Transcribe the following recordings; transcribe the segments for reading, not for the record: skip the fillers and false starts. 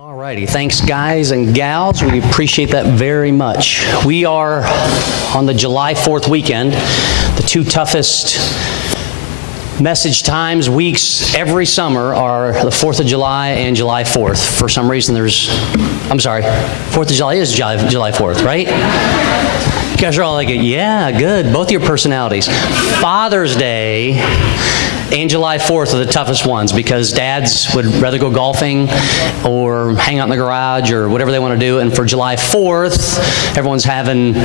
Alrighty, thanks guys and gals. We appreciate that very much. We are on the July 4th weekend. The two toughest message times, weeks every summer are the 4th of July and July 4th. For some reason 4th of July is July 4th, right? You guys are all like, yeah, good. Both your personalities. Father's Day and July 4th are the toughest ones because dads would rather go golfing or hang out in the garage or whatever they want to do. And for July 4th, everyone's having,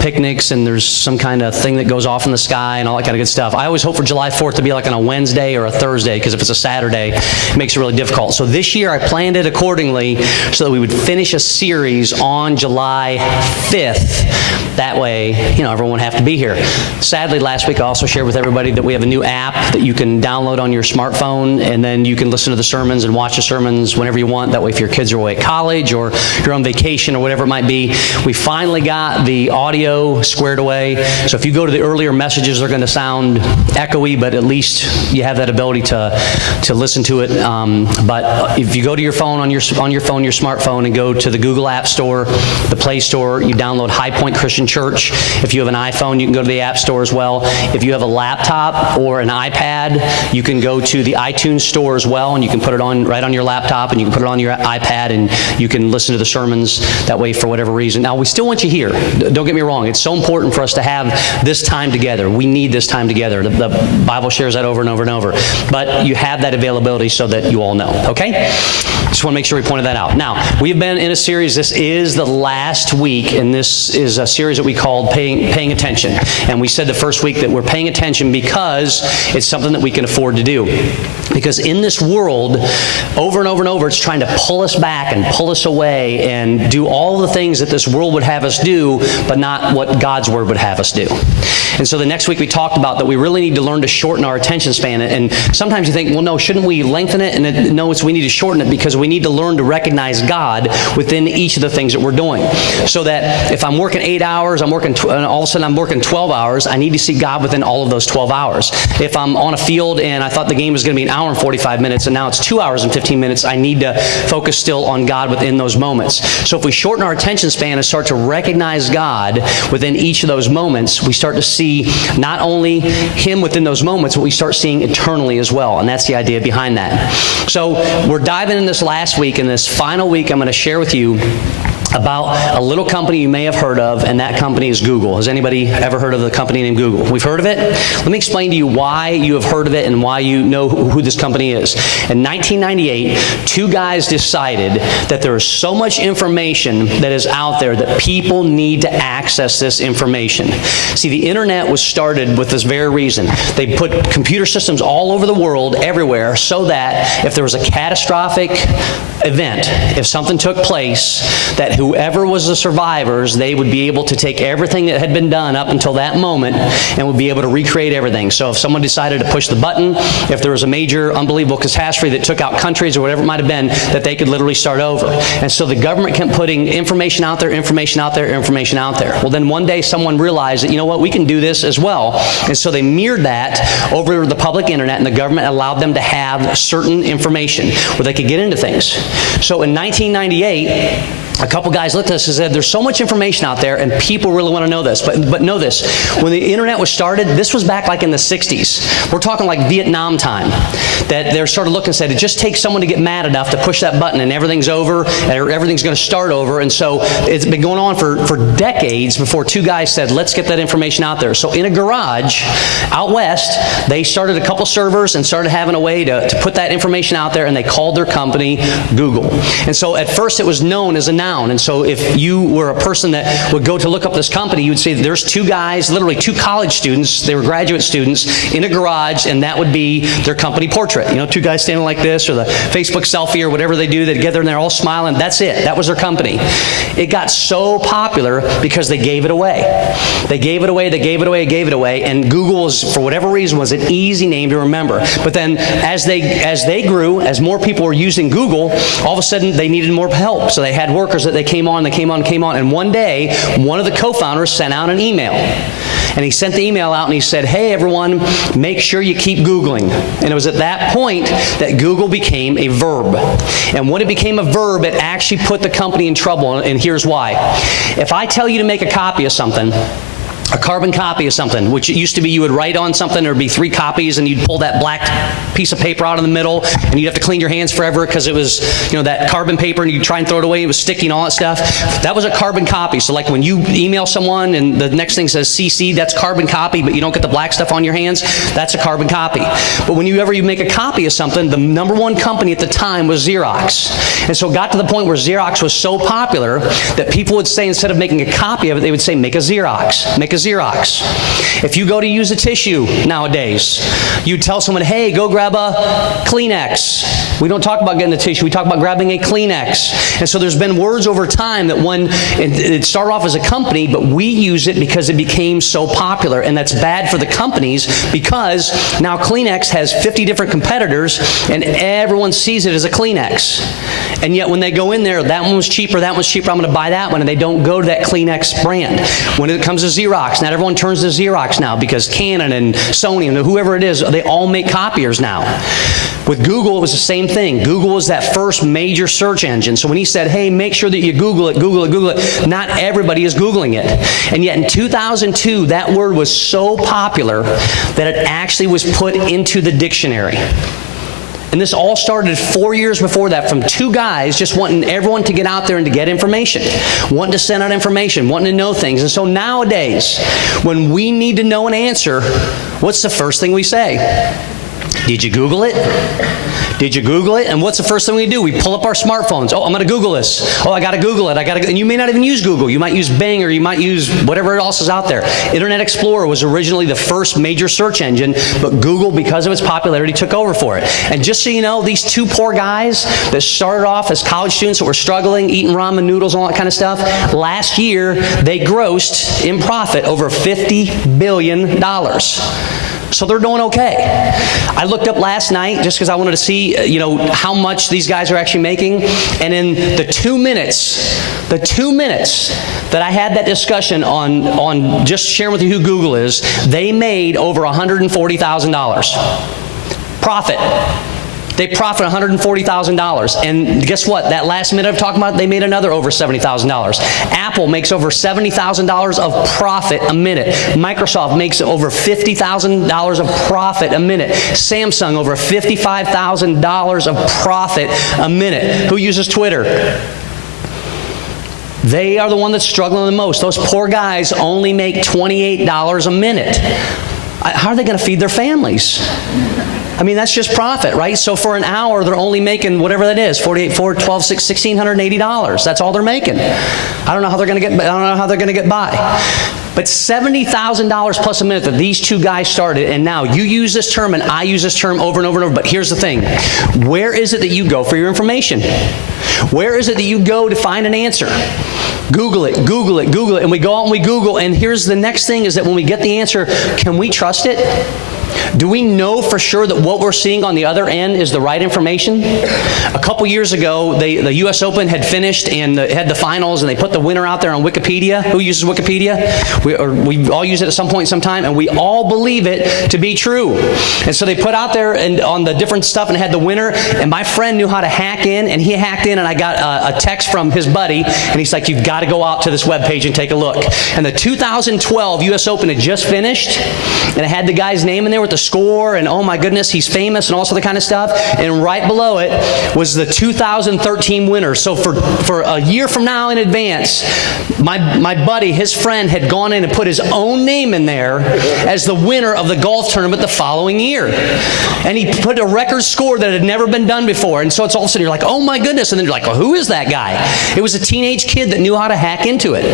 picnics, and there's some kind of thing that goes off in the sky and all that kind of good stuff. I always hope for July 4th to be like on a Wednesday or a Thursday, because if it's a Saturday, it makes it really difficult. So this year I planned it accordingly so that we would finish a series on July 5th. That way, everyone would have to be here. Sadly, last week I also shared with everybody that we have a new app that you can download on your smartphone, and then you can listen to the sermons and watch the sermons whenever you want. That way, if your kids are away at college or you're on vacation or whatever it might be, we finally got the audio squared away. So if you go to the earlier messages, they're going to sound echoey, but at least you have that ability to listen to it. But if you go to your phone, your smartphone, and go to the Google App Store, the Play Store, you download HighPoint Christian Church. If you have an iPhone, you can go to the App Store as well. If you have a laptop or an iPad, you can go to the iTunes Store as well, and you can put it on right on your laptop, and you can put it on your iPad, and you can listen to the sermons that way for whatever reason. Now, we still want you here. Don't get me wrong. It's so important for us to have this time together. We need this time together. The Bible shares that over and over and over. But you have that availability so that you all know, okay? Just want to make sure we pointed that out. Now, we've been in a series. This is the last week, and this is a series that we called Paying Attention. And we said the first week that we're paying attention because it's something that we can afford to do. Because in this world, over and over and over, it's trying to pull us back and pull us away and do all the things that this world would have us do, but not what God's Word would have us do. And so the next week we talked about that we really need to learn to shorten our attention span. And sometimes you think, well, no, shouldn't we lengthen it? And no, we need to shorten it because we need to learn to recognize God within each of the things that we're doing. So that if I'm working 8 hours, all of a sudden I'm working 12 hours, I need to see God within all of those 12 hours. If I'm on a field and I thought the game was going to be an hour and 45 minutes and now it's 2 hours and 15 minutes, I need to focus still on God within those moments. So if we shorten our attention span and start to recognize God within each of those moments, we start to see not only Him within those moments, but we start seeing eternally as well. And that's the idea behind that. So we're diving in this last week. In this final week, I'm going to share with you about a little company you may have heard of, and that company is Google. Has anybody ever heard of the company named Google? We've heard of it? Let me explain to you why you have heard of it and why you know who this company is. In 1998, two guys decided that there is so much information that is out there that people need to access this information. See, the internet was started with this very reason. They put computer systems all over the world, everywhere, so that if there was a catastrophic event, if something took place, that whoever was the survivors, they would be able to take everything that had been done up until that moment and would be able to recreate everything. So if someone decided to push the button, if there was a major, unbelievable catastrophe that took out countries or whatever it might have been, that they could literally start over. And so the government kept putting information out there, information out there, information out there. Well, then one day someone realized that, you know what, we can do this as well. And so they mirrored that over the public internet, and the government allowed them to have certain information where they could get into things. So in 1998, a couple guys looked at us and said, there's so much information out there and people really want to know this. But know this, when the internet was started, this was back like in the 60s. We're talking like Vietnam time. That they started looking and said, it just takes someone to get mad enough to push that button and everything's over, and everything's going to start over. And so it's been going on for decades before two guys said, let's get that information out there. So in a garage out west, they started a couple servers and started having a way to put that information out there, and they called their company Google. And so at first it was known as a noun. And so if you were a person that would go to look up this company, you would see there's two guys, literally two college students, they were graduate students, in a garage, and that would be their company portrait. Two guys standing like this, or the Facebook selfie, or whatever they do, they're together and they're all smiling. That's it. That was their company. It got so popular because they gave it away. They gave it away, they gave it away, gave it away, and Google, was, for whatever reason, was an easy name to remember. But then as they grew, as more people were using Google, all of a sudden they needed more help. So they had workers rumors that they came on. And one day, one of the co-founders sent out an email. And he sent the email out and he said, hey, everyone, make sure you keep Googling. And it was at that point that Google became a verb. And when it became a verb, it actually put the company in trouble. And here's why. If I tell you to make a copy of something, a carbon copy of something, which it used to be you would write on something, there'd be 3 copies, and you'd pull that black piece of paper out in the middle, and you'd have to clean your hands forever because it was, that carbon paper, and you'd try and throw it away, it was sticky and all that stuff. That was a carbon copy. So like when you email someone and the next thing says CC, that's carbon copy, but you don't get the black stuff on your hands, that's a carbon copy. But when you make a copy of something, the #1 company at the time was Xerox. And so it got to the point where Xerox was so popular that people would say, instead of making a copy of it, they would say, make a Xerox, make a Xerox. If you go to use a tissue nowadays, you tell someone, hey, go grab a Kleenex. We don't talk about getting a tissue, we talk about grabbing a Kleenex. And so there's been words over time that when it started off as a company, but we use it because it became so popular, and that's bad for the companies because now Kleenex has 50 different competitors and everyone sees it as a Kleenex. And yet when they go in there, that one was cheaper, I'm going to buy that one, and they don't go to that Kleenex brand. When it comes to Xerox, not everyone turns to Xerox now because Canon and Sony and whoever it is, they all make copiers now. With Google, it was the same thing. Google was that first major search engine. So when he said, hey, make sure that you Google it, not everybody is Googling it. And yet in 2002, that word was so popular that it actually was put into the dictionary. And this all started 4 years before that from 2 guys just wanting everyone to get out there and to get information, wanting to send out information, wanting to know things. And so nowadays, when we need to know an answer, what's the first thing we say? Did you Google it? Did you Google it? And what's the first thing we do? We pull up our smartphones. Oh, I'm going to Google this. Oh, I got to Google it. And you may not even use Google. You might use Bing, or you might use whatever else is out there. Internet Explorer was originally the first major search engine, but Google, because of its popularity, took over for it. And just so you know, these 2 poor guys that started off as college students that were struggling, eating ramen noodles and all that kind of stuff, last year they grossed in profit over $50 billion. So they're doing okay. I looked up last night just because I wanted to see, how much these guys are actually making. And in the 2 minutes that I had that discussion on just sharing with you who Google is, they made over $140,000 profit. They profit $140,000. And guess what? That last minute I'm talking about, they made another over $70,000. Apple makes over $70,000 of profit a minute. Microsoft makes over $50,000 of profit a minute. Samsung over $55,000 of profit a minute. Who uses Twitter? They are the one that's struggling the most. Those poor guys only make $28 a minute. How are they going to feed their families? I mean, that's just profit, right? So for an hour, they're only making whatever that is, $1,680. That's all they're making. I don't know how they're going to get by. But $70,000 plus a minute that these 2 guys started, and now you use this term and I use this term over and over and over. But here's the thing. Where is it that you go for your information? Where is it that you go to find an answer? Google it, Google it, Google it. And we go out and we Google, and here's the next thing is that when we get the answer, can we trust it? Do we know for sure that what we're seeing on the other end is the right information? A couple years ago, the U.S. Open had finished and had the finals, and they put the winner out there on Wikipedia. Who uses Wikipedia? We all use it at some point, sometime, and we all believe it to be true. And so they put out there and on the different stuff and had the winner, and my friend knew how to hack in, and he hacked in, and I got a text from his buddy, and he's like, you've got to go out to this webpage and take a look. And the 2012 U.S. Open had just finished, and it had the guy's name in there with the score, and oh my goodness, he's famous and all sorts of kind of stuff. And right below it was the 2013 winner. So for a year from now in advance, my buddy, his friend, had gone in and put his own name in there as the winner of the golf tournament the following year. And he put a record score that had never been done before. And so it's all of a sudden you're like, oh my goodness. And then you're like, well, who is that guy? It was a teenage kid that knew how to hack into it.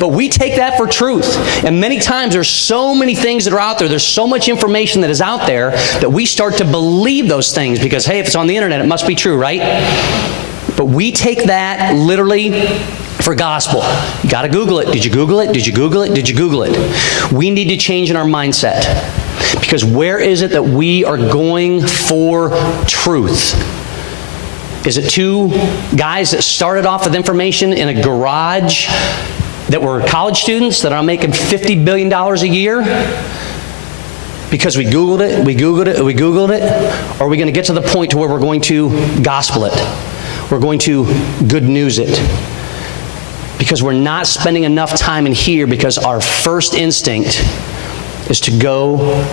But we take that for truth. And many times there's so many things that are out there. There's so much information that is out there that we start to believe those things because, hey, if it's on the internet, it must be true, right? But we take that literally for gospel. You got to Google it. Did you Google it? Did you Google it? Did you Google it? We need to change in our mindset, because where is it that we are going for truth? Is it two guys that started off with information in a garage that were college students that are making $50 billion a year? Because we Googled it, we Googled it, we Googled it? Or are we going to get to the point to where we're going to gospel it? We're going to good news it? Because we're not spending enough time in here because our first instinct is to go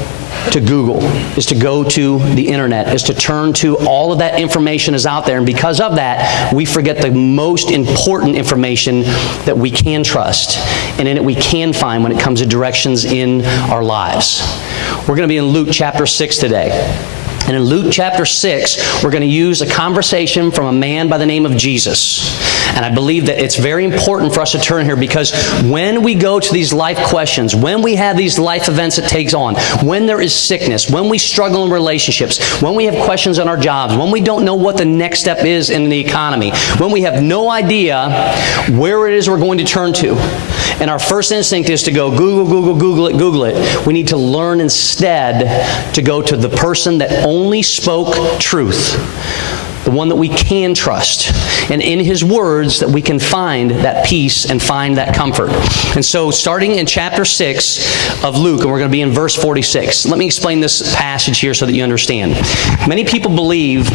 to Google, is to go to the internet, is to turn to all of that information is out there. And because of that, we forget the most important information that we can trust and in it we can find when it comes to directions in our lives. We're going to be in Luke chapter 6 today. And in Luke chapter 6, we're going to use a conversation from a man by the name of Jesus. And I believe that it's very important for us to turn here because when we go to these life questions, when we have these life events it takes on, when there is sickness, when we struggle in relationships, when we have questions on our jobs, when we don't know what the next step is in the economy, when we have no idea where it is we're going to turn to, and our first instinct is to go Google it, we need to learn instead to go to the person that only spoke truth, the one that we can trust, and in his words that we can find that peace and find that comfort. And so starting in chapter 6 of Luke, and we're going to be in verse 46. Let me explain this passage here so that you understand. Many people believe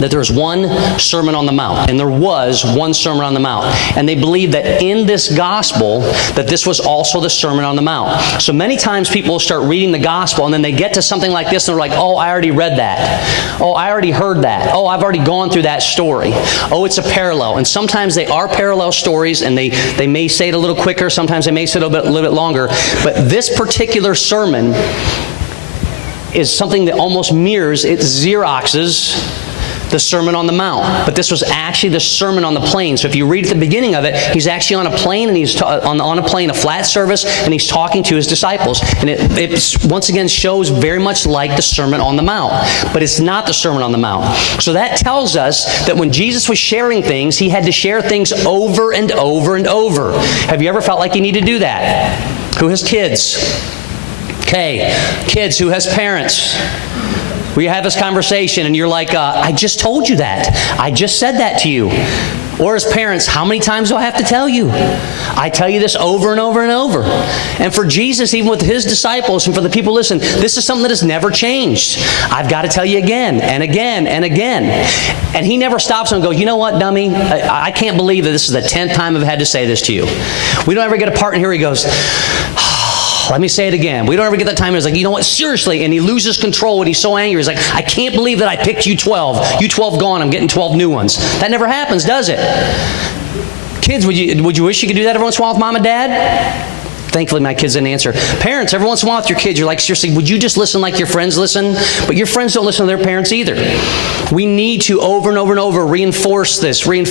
that there's one Sermon on the Mount, and there was one Sermon on the Mount. And they believe that in this gospel, that this was also the Sermon on the Mount. So many times people will start reading the gospel, and then they get to something like this, and they're like, oh, I already read that. Oh, I already heard that. Oh, I've already gone through that story. Oh, it's a parallel. And sometimes they are parallel stories, and they may say it a little quicker, sometimes they may say it a little bit longer. But this particular sermon is something that almost mirrors, it Xeroxes the Sermon on the Mount. But this was actually the Sermon on the Plain. So if you read at the beginning of it, he's actually on a plane, and he's on a plane, a flat surface, and he's talking to his disciples. And it once again shows very much like the Sermon on the Mount. But it's not the Sermon on the Mount. So that tells us that when Jesus was sharing things, he had to share things over and over and over. Have you ever felt like you need to do that? Who has kids? Okay. Kids, who has parents? We have this conversation and you're like, I just told you that. I just said that to you. Or as parents, how many times do I have to tell you? I tell you this over and over and over. And for Jesus, even with his disciples and for the people listening, this is something that has never changed. I've got to tell you again and again and again. And he never stops and goes, you know what, dummy? I can't believe that this is the 10th time I've had to say this to you. We don't ever get a part in here where he goes, let me say it again. We don't ever get that time. He's like, you know what, seriously. And he loses control when he's so angry. He's like, I can't believe that I picked you 12. You 12 gone, I'm getting 12 new ones. That never happens, does it? Kids, would you wish you could do that every once in a while with mom and dad? Thankfully, my kids didn't answer. Parents, every once in a while with your kids, you're like, seriously, would you just listen like your friends listen? But your friends don't listen to their parents either. We need to over and over and over reinforce this. And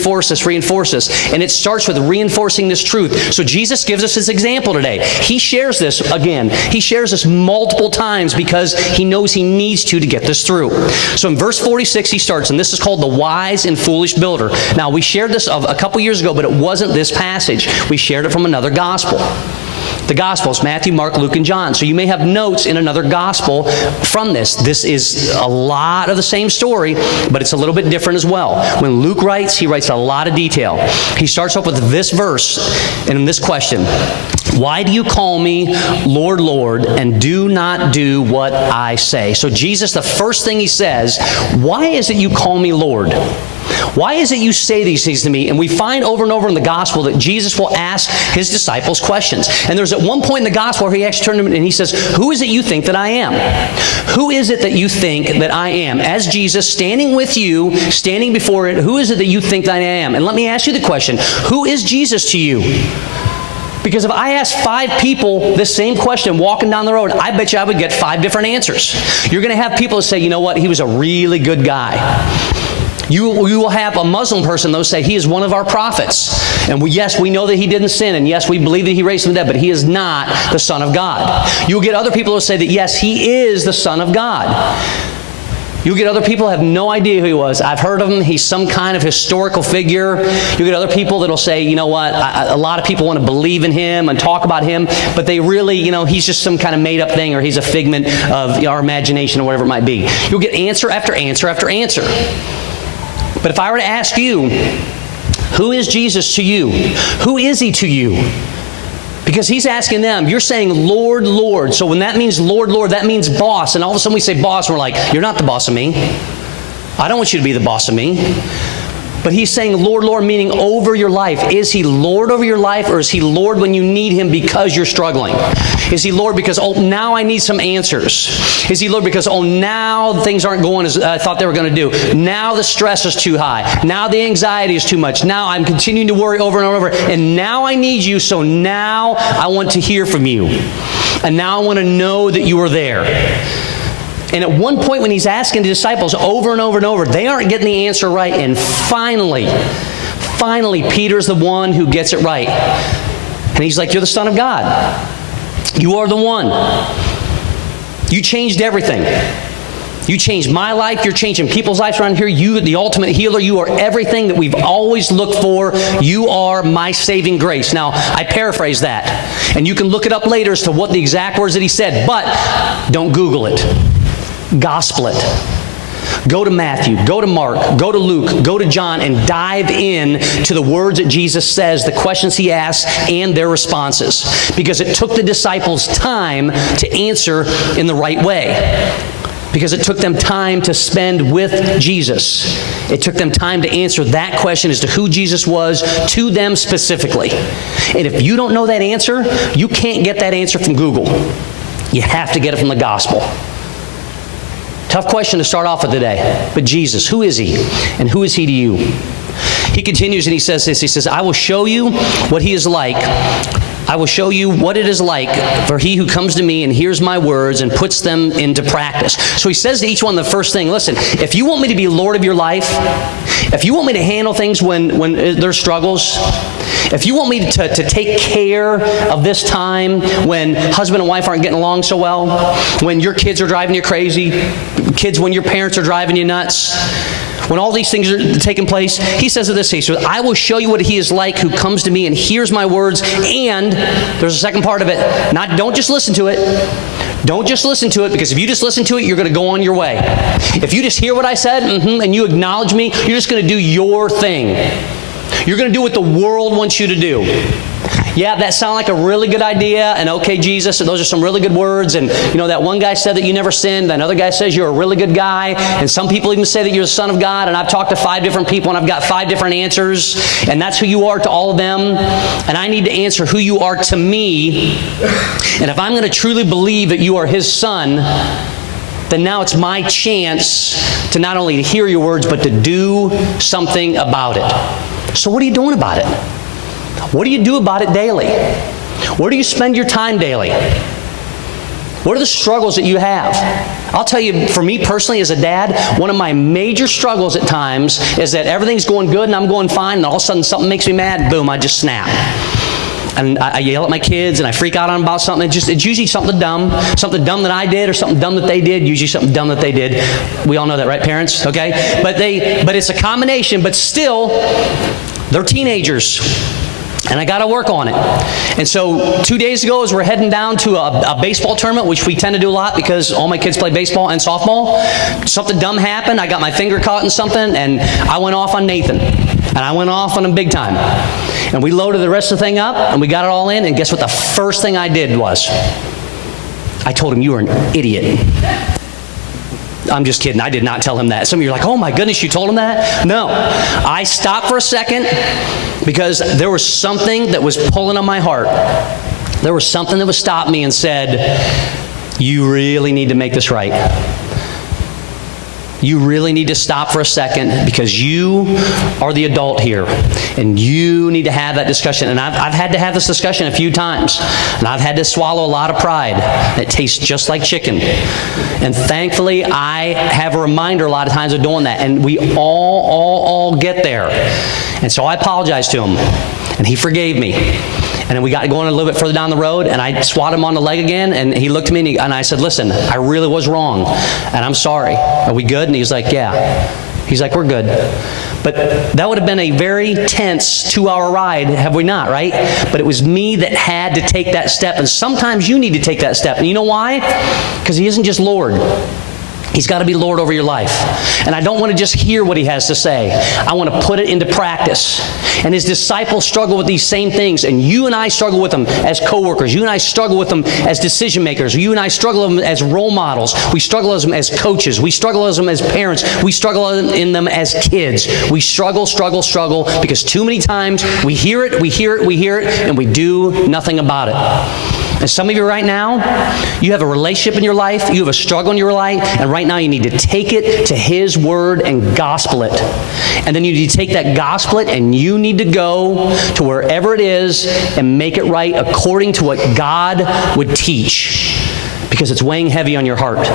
it starts with reinforcing this truth. So Jesus gives us his example today. He shares this again. He shares this multiple times because he knows he needs to get this through. So in verse 46, he starts, and this is called the wise and foolish builder. Now, we shared this a couple years ago, but it wasn't this passage. We shared it from another gospel. The Gospels, Matthew, Mark, Luke, and John. So you may have notes in another gospel from this. This is a lot of the same story, but it's a little bit different as well. When Luke writes, he writes a lot of detail. He starts off with this verse and this question. Why do you call me Lord, Lord, and do not do what I say? So Jesus, the first thing he says, why is it you call me Lord? Why is it you say these things to me? And we find over and over in the gospel that Jesus will ask his disciples questions. And there's at one point in the gospel where he actually turned to him and he says, who is it you think that I am? Who is it that you think that I am? As Jesus standing with you, standing before it, who is it that you think that I am? And let me ask you the question, who is Jesus to you? Because if I ask 5 people this same question walking down the road, I bet you I would get 5 different answers. You're going to have people that say, you know what, he was a really good guy. You will have a Muslim person, though, say he is one of our prophets. And yes, we know that he didn't sin. And yes, we believe that he raised from the dead, but he is not the Son of God. You'll get other people who say that, yes, he is the Son of God. You'll get other people who have no idea who he was. I've heard of him. He's some kind of historical figure. You'll get other people that will say, you know what, a lot of people want to believe in him and talk about him, but they really, he's just some kind of made-up thing, or he's a figment of our imagination or whatever it might be. You'll get answer after answer after answer. But if I were to ask you, who is Jesus to you? Who is he to you? Because he's asking them, you're saying, Lord, Lord. So when that means Lord, Lord, that means boss. And all of a sudden we say boss, and we're like, you're not the boss of me. I don't want you to be the boss of me. But he's saying Lord, Lord, meaning over your life. Is he Lord over your life, or is he Lord when you need him because you're struggling? Is he Lord because, oh, now I need some answers? Is he Lord because, oh, now things aren't going as I thought they were going to do? Now the stress is too high. Now the anxiety is too much. Now I'm continuing to worry over and over. And now I need you, so now I want to hear from you. And now I want to know that you are there. And at one point when he's asking the disciples over and over and over, they aren't getting the answer right. And finally, Peter's the one who gets it right. And he's like, you're the Son of God. You are the one. You changed everything. You changed my life. You're changing people's lives around here. You, the ultimate healer, you are everything that we've always looked for. You are my saving grace. Now, I paraphrase that. And you can look it up later as to what the exact words that he said. But don't Google it. Gospel it. Go to Matthew, go to Mark, go to Luke, go to John, and dive in to the words that Jesus says, the questions he asks, and their responses. Because it took the disciples time to answer in the right way. Because it took them time to spend with Jesus. It took them time to answer that question as to who Jesus was to them specifically. And if you don't know that answer, you can't get that answer from Google. You have to get it from the gospel. Tough question to start off with today. But Jesus, who is he? And who is he to you? He continues and he says this. He says, I will show you what he is like. I will show you what it is like for he who comes to me and hears my words and puts them into practice. So he says to each one the first thing, listen, if you want me to be Lord of your life, if you want me to handle things when there's struggles, if you want me to take care of this time when husband and wife aren't getting along so well, when your kids are driving you crazy, when your parents are driving you nuts, when all these things are taking place, he says this, he says, I will show you what he is like who comes to me and hears my words. And there's a second part of it. Don't just listen to it. Don't just listen to it, because if you just listen to it, you're going to go on your way. If you just hear what I said, and you acknowledge me, you're just going to do your thing. You're going to do what the world wants you to do. Yeah, that sounds like a really good idea, and okay, Jesus, those are some really good words, and you know, that one guy said that you never sinned, that another guy says you're a really good guy, and some people even say that you're the Son of God, and I've talked to 5 different people, and I've got 5 different answers, and that's who you are to all of them, and I need to answer who you are to me, and if I'm going to truly believe that you are his son, then now it's my chance to not only hear your words, but to do something about it. So what are you doing about it? What do you do about it daily? Where do you spend your time daily? What are the struggles that you have? I'll tell you, for me personally as a dad, one of my major struggles at times is that everything's going good and I'm going fine, and all of a sudden something makes me mad, boom, I just snap. And I yell at my kids and I freak out on them about something. It's usually something dumb that I did, or something dumb that they did, usually something dumb that they did. We all know that, right, parents? Okay? But it's a combination, but still, they're teenagers. And I got to work on it. And so 2 days ago, as we're heading down to a baseball tournament, which we tend to do a lot because all my kids play baseball and softball, something dumb happened. I got my finger caught in something, and I went off on Nathan. And I went off on him big time. And we loaded the rest of the thing up, and we got it all in, and guess what the first thing I did was? I told him, you are an idiot. I'm just kidding. I did not tell him that. Some of you are like, oh my goodness, you told him that? No. I stopped for a second because there was something that was pulling on my heart. There was something that was stopping me and said, you really need to make this right. You really need to stop for a second, because you are the adult here, and you need to have that discussion. And I've had to have this discussion a few times, and I've had to swallow a lot of pride. It tastes just like chicken. And thankfully, I have a reminder a lot of times of doing that, and we all get there. And so I apologized to him, and he forgave me. And then we got going a little bit further down the road, and I swatted him on the leg again, and he looked at me, and I said, listen, I really was wrong, and I'm sorry. Are we good? And he's like, yeah. He's like, we're good. But that would have been a very tense 2-hour ride, have we not, right? But it was me that had to take that step, and sometimes you need to take that step. And you know why? Because he isn't just Lord. He's got to be Lord over your life. And I don't want to just hear what he has to say. I want to put it into practice. And his disciples struggle with these same things. And you and I struggle with them as co-workers. You and I struggle with them as decision makers. You and I struggle with them as role models. We struggle with them as coaches. We struggle with them as parents. We struggle in them as kids. We struggle, because too many times we hear it, and we do nothing about it. And some of you right now, you have a relationship in your life, you have a struggle in your life, and right now you need to take it to his word and gospel it. And then you need to take that gospel it, and you need to go to wherever it is and make it right according to what God would teach. Because it's weighing heavy on your heart.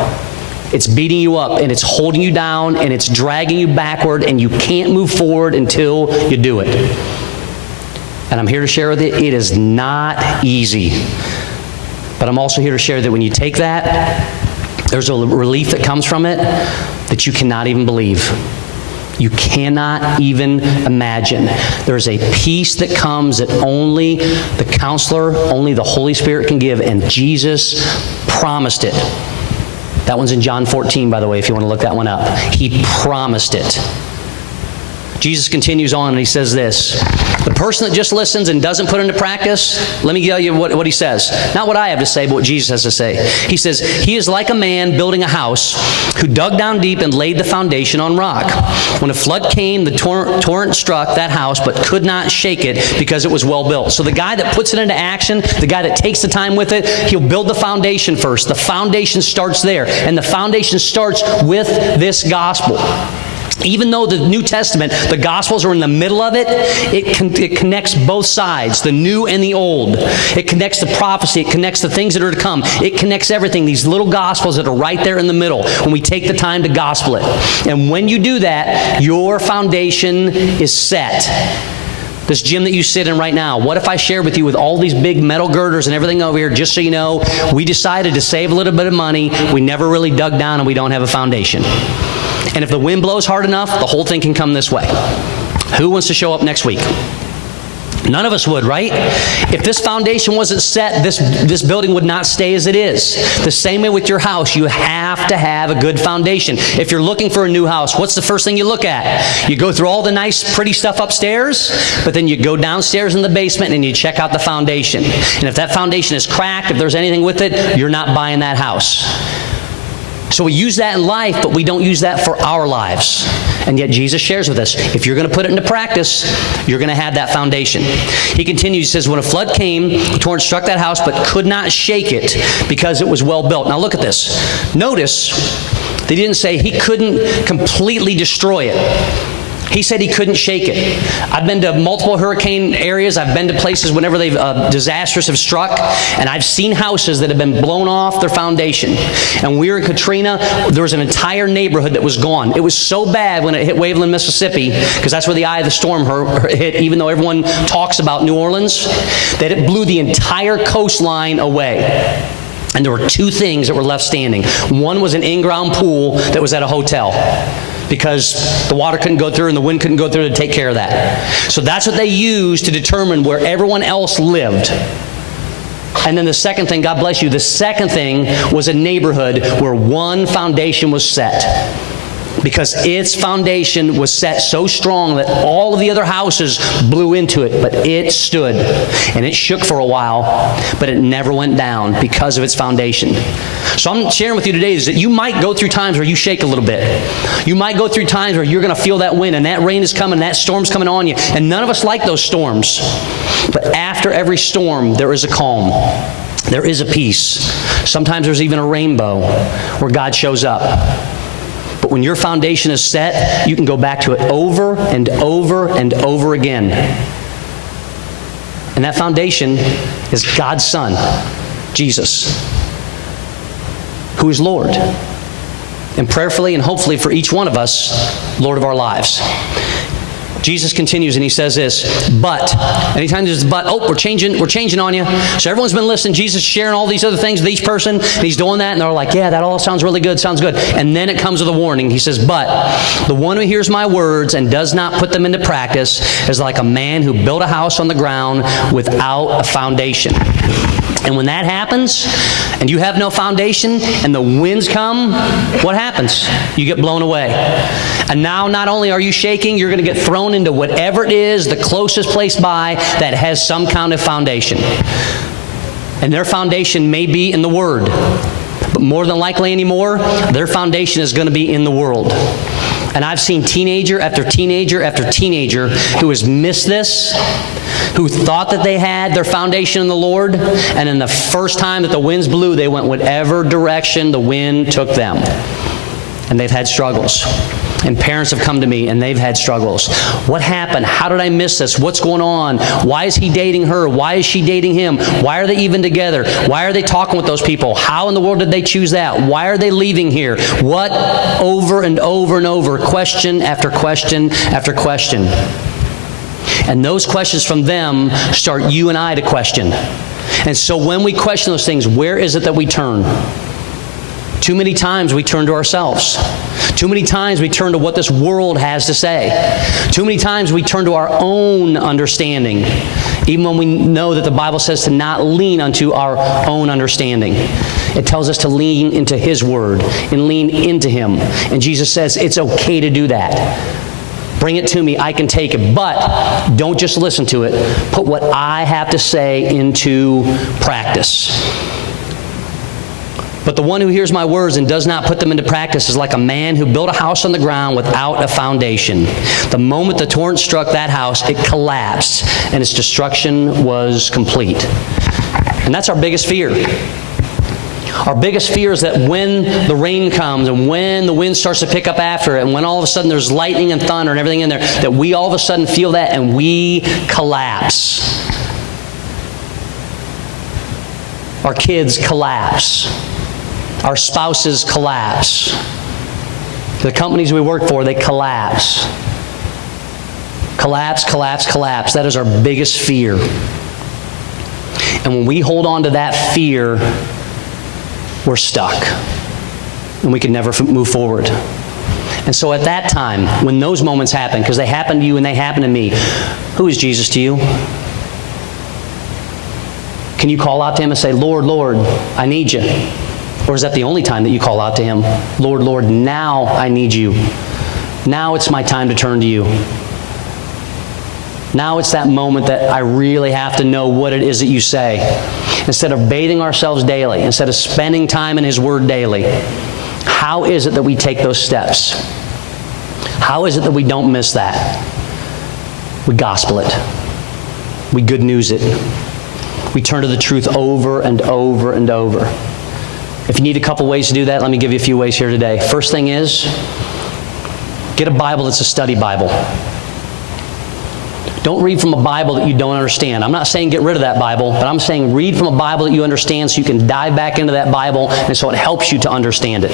It's beating you up, and it's holding you down, and it's dragging you backward, and you can't move forward until you do it. And I'm here to share with you, it is not easy. But I'm also here to share that when you take that, there's a relief that comes from it that you cannot even believe. You cannot even imagine. There's a peace that comes that only the counselor, only the Holy Spirit can give, and Jesus promised it. That one's in John 14, by the way, if you want to look that one up. He promised it. Jesus continues on and he says this, the person that just listens and doesn't put into practice, let me tell you what he says. Not what I have to say, but what Jesus has to say. He says, he is like a man building a house who dug down deep and laid the foundation on rock. When a flood came, the torrent struck that house, but could not shake it because it was well built. So the guy that puts it into action, the guy that takes the time with it, he'll build the foundation first. The foundation starts there, and the foundation starts with this gospel. Even though the New Testament, the Gospels are in the middle of it, it connects both sides, the new and the old. It connects the prophecy. It connects the things that are to come. It connects everything, these little Gospels that are right there in the middle when we take the time to gospel it. And when you do that, your foundation is set. This gym that you sit in right now, what if I shared with you with all these big metal girders and everything over here, just so you know, we decided to save a little bit of money, we never really dug down, and we don't have a foundation. And if the wind blows hard enough, the whole thing can come this way. Who wants to show up next week? None of us would, right? If this foundation wasn't set, this building would not stay as it is. The same way with your house, you have to have a good foundation. If you're looking for a new house, what's the first thing you look at? You go through all the nice, pretty stuff upstairs, but then you go downstairs in the basement and you check out the foundation. And if that foundation is cracked, if there's anything with it, you're not buying that house. So we use that in life, but we don't use that for our lives. And yet Jesus shares with us, if you're going to put it into practice, you're going to have that foundation. He continues, he says, when a flood came, the torrent struck that house, but could not shake it because it was well built. Now look at this. Notice, they didn't say he couldn't completely destroy it. He said he couldn't shake it. I've been to multiple hurricane areas. I've been to places whenever they've disasters have struck, and I've seen houses that have been blown off their foundation. And we were in Katrina. There was an entire neighborhood that was gone. It was so bad when it hit Waveland, Mississippi, because that's where the eye of the storm hit, even though everyone talks about New Orleans, that it blew the entire coastline away. And there were two things that were left standing. One was an in-ground pool that was at a hotel, because the water couldn't go through and the wind couldn't go through to take care of that. So that's what they used to determine where everyone else lived. And then the second thing, God bless you, the second thing was a neighborhood where one foundation was set. Because its foundation was set so strong that all of the other houses blew into it, but it stood. And it shook for a while, but it never went down because of its foundation. So I'm sharing with you today is that you might go through times where you shake a little bit. You might go through times where you're going to feel that wind, and that rain is coming, that storm's coming on you. And none of us like those storms. But after every storm, there is a calm. There is a peace. Sometimes there's even a rainbow where God shows up. But when your foundation is set, you can go back to it over and over and over again. And that foundation is God's Son, Jesus, who is Lord. And prayerfully and hopefully for each one of us, Lord of our lives. Jesus continues and he says this, but. Anytime there's a but, oh, we're changing on you. So everyone's been listening. Jesus is sharing all these other things with each person, and he's doing that, and they're like, yeah, that all sounds really good, sounds good. And then it comes with a warning. He says, but the one who hears my words and does not put them into practice is like a man who built a house on the ground without a foundation. And when that happens, and you have no foundation, and the winds come, what happens? You get blown away. And now not only are you shaking, you're going to get thrown into whatever it is, the closest place by that has some kind of foundation. And their foundation may be in the Word. But more than likely anymore, their foundation is going to be in the world. And I've seen teenager after teenager after teenager who has missed this, who thought that they had their foundation in the Lord, and in the first time that the winds blew, they went whatever direction the wind took them. And they've had struggles. And parents have come to me and they've had struggles. What happened? How did I miss this? What's going on? Why is he dating her? Why is she dating him? Why are they even together? Why are they talking with those people? How in the world did they choose that? Why are they leaving here? What? Over and over and over, question after question after question. And those questions from them start you and I to question. And so when we question those things, where is it that we turn? Too many times we turn to ourselves. Too many times we turn to what this world has to say. Too many times we turn to our own understanding, even when we know that the Bible says to not lean unto our own understanding. It tells us to lean into His Word and lean into Him. And Jesus says it's okay to do that. Bring it to me, I can take it. But don't just listen to it. Put what I have to say into practice. But the one who hears my words and does not put them into practice is like a man who built a house on the ground without a foundation. The moment the torrent struck that house, it collapsed, and its destruction was complete. And that's our biggest fear. Our biggest fear is that when the rain comes and when the wind starts to pick up after it and when all of a sudden there's lightning and thunder and everything in there, that we all of a sudden feel that and we collapse. Our kids collapse. Our spouses collapse. The companies we work for, they collapse. Collapse, collapse, collapse. That is our biggest fear. And when we hold on to that fear, we're stuck. And we can never move forward. And so at that time, when those moments happen, because they happen to you and they happen to me, who is Jesus to you? Can you call out to Him and say, Lord, Lord, I need you? Or is that the only time that you call out to Him? Lord, Lord, now I need you. Now it's my time to turn to you. Now it's that moment that I really have to know what it is that you say. Instead of bathing ourselves daily, instead of spending time in His Word daily, how is it that we take those steps? How is it that we don't miss that? We gospel it. We good news it. We turn to the truth over and over and over. If you need a couple ways to do that, let me give you a few ways here today. First thing is, get a Bible that's a study Bible. Don't read from a Bible that you don't understand. I'm not saying get rid of that Bible, but I'm saying read from a Bible that you understand so you can dive back into that Bible and so it helps you to understand it.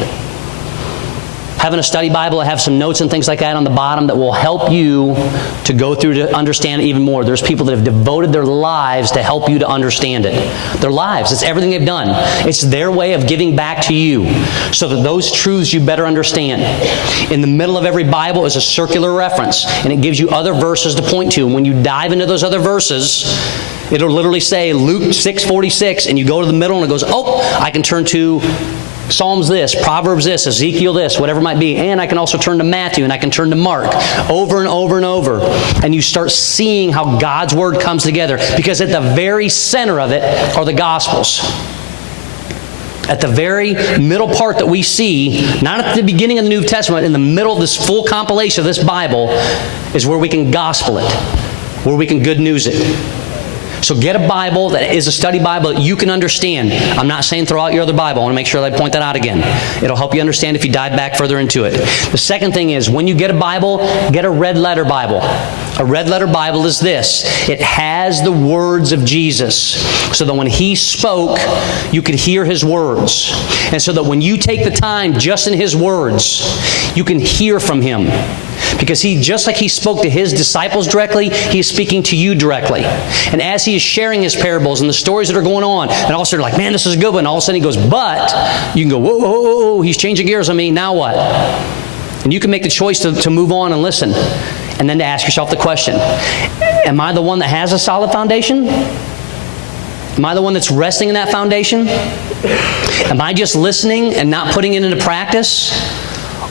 Having a study Bible, I have some notes and things like that on the bottom that will help you to go through to understand it even more. There's people that have devoted their lives to help you to understand it. Their lives, it's everything they've done. It's their way of giving back to you so that those truths you better understand. In the middle of every Bible is a circular reference, and it gives you other verses to point to. And when you dive into those other verses, it'll literally say Luke 6:46, and you go to the middle and it goes, oh, I can turn to Psalms this, Proverbs this, Ezekiel this, whatever it might be. And I can also turn to Matthew and I can turn to Mark over and over and over. And you start seeing how God's Word comes together. Because at the very center of it are the Gospels. At the very middle part that we see, not at the beginning of the New Testament, in the middle of this full compilation of this Bible, is where we can gospel it, where we can good news it. So get a Bible that is a study Bible that you can understand. I'm not saying throw out your other Bible. I want to make sure that I point that out again. It'll help you understand if you dive back further into it. The second thing is, when you get a Bible, get a red letter Bible. A red letter Bible is this. It has the words of Jesus, so that when He spoke, you could hear His words. And so that when you take the time just in His words, you can hear from Him. Because just like he spoke to his disciples directly, he is speaking to you directly. And as he is sharing his parables and the stories that are going on, and all of a sudden like, man, this is a good one. And all of a sudden he goes, but, you can go, whoa, whoa, whoa, whoa, he's changing gears on me, now what? And you can make the choice to move on and listen. And then to ask yourself the question, am I the one that has a solid foundation? Am I the one that's resting in that foundation? Am I just listening and not putting it into practice?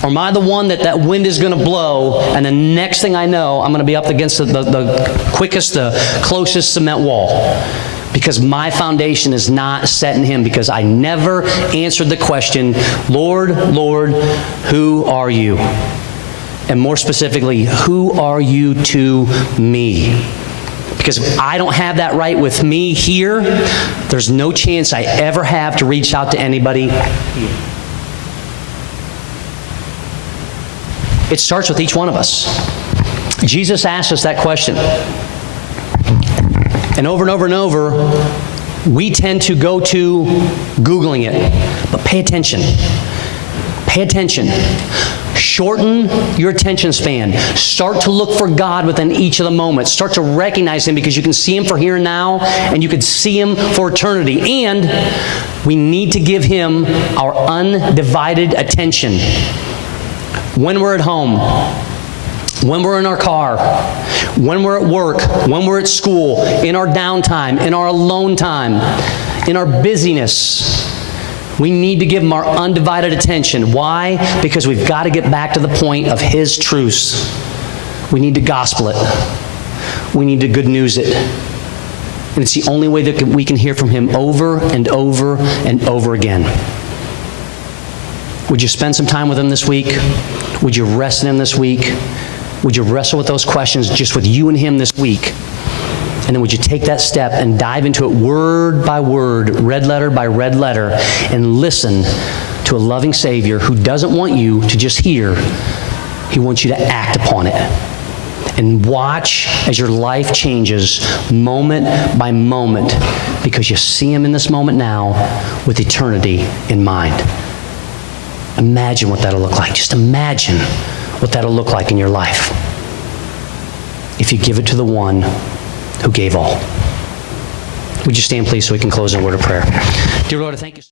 Or am I the one that wind is going to blow, and the next thing I know, I'm going to be up against the quickest, the closest cement wall? Because my foundation is not set in him, because I never answered the question, Lord, Lord, who are you? And more specifically, who are you to me? Because if I don't have that right with me here, there's no chance I ever have to reach out to anybody here. It starts with each one of us. Jesus asked us that question. And over, we tend to go to Googling it. But pay attention. Pay attention. Shorten your attention span. Start to look for God within each of the moments. Start to recognize him, because you can see him for here and now, and you can see him for eternity. And we need to give him our undivided attention. When we're at home, when we're in our car, when we're at work, when we're at school, in our downtime, in our alone time, in our busyness, we need to give him our undivided attention. Why? Because we've got to get back to the point of his truths. We need to gospel it. We need to good news it. And it's the only way that we can hear from him over and over and over again. Would you spend some time with him this week? Would you rest in him this week? Would you wrestle with those questions just with you and him this week? And then would you take that step and dive into it word by word, red letter by red letter, and listen to a loving Savior who doesn't want you to just hear. He wants you to act upon it. And watch as your life changes moment by moment, because you see him in this moment now with eternity in mind. Imagine what that'll look like. Just imagine what that'll look like in your life if you give it to the one who gave all. Would you stand, please, so we can close in a word of prayer? Dear Lord, I thank you.